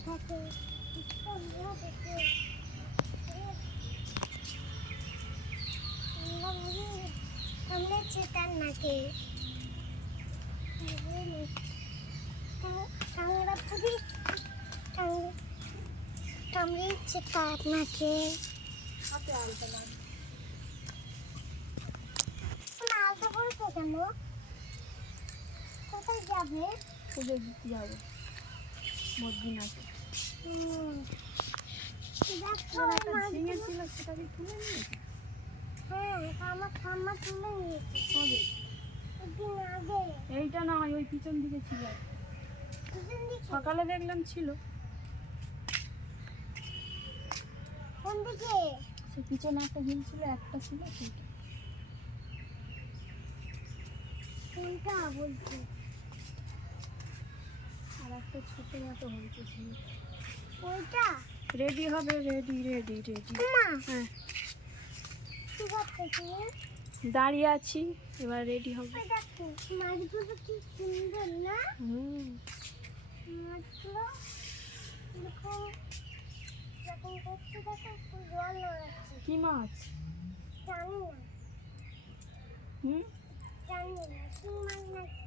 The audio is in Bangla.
থাকে আমরা চেতার নাকে কামড়ে চেতার নাকে হাতে আলতা লাগে আলতা বলতে কেন কোথায় যাবে পুজো দিতে যাবে মদিনাতে ঝিঙে ছিল সেটাকে তুলে নিয়েছে হ্যাঁ আমার ঠাম্মা তুলে নিয়েছে কবে একদিন আগে এইটা না ওই পিছন দিকে ছিল সকালে দেখলাম ছিল কোন দিকে সে পিছনে একটা ঝিল ছিল একটা ছিল সেইটা কোনটা বলছি আর একটা ছোট মতো হয়েছে ছিল ওইটা রেডি হবে রেডি রেডি রেডি হ্যাঁ ঠিক আছে তুমি দাঁড়িয়ে আছি এবার রেডি হবে দেখো মাছগুলো কি সুন্দর না মাছগুলো দেখো যখন করতে দেখো একটু জল নড়াচ্ছে কি মাছ জানি না জানি না কি মাছ না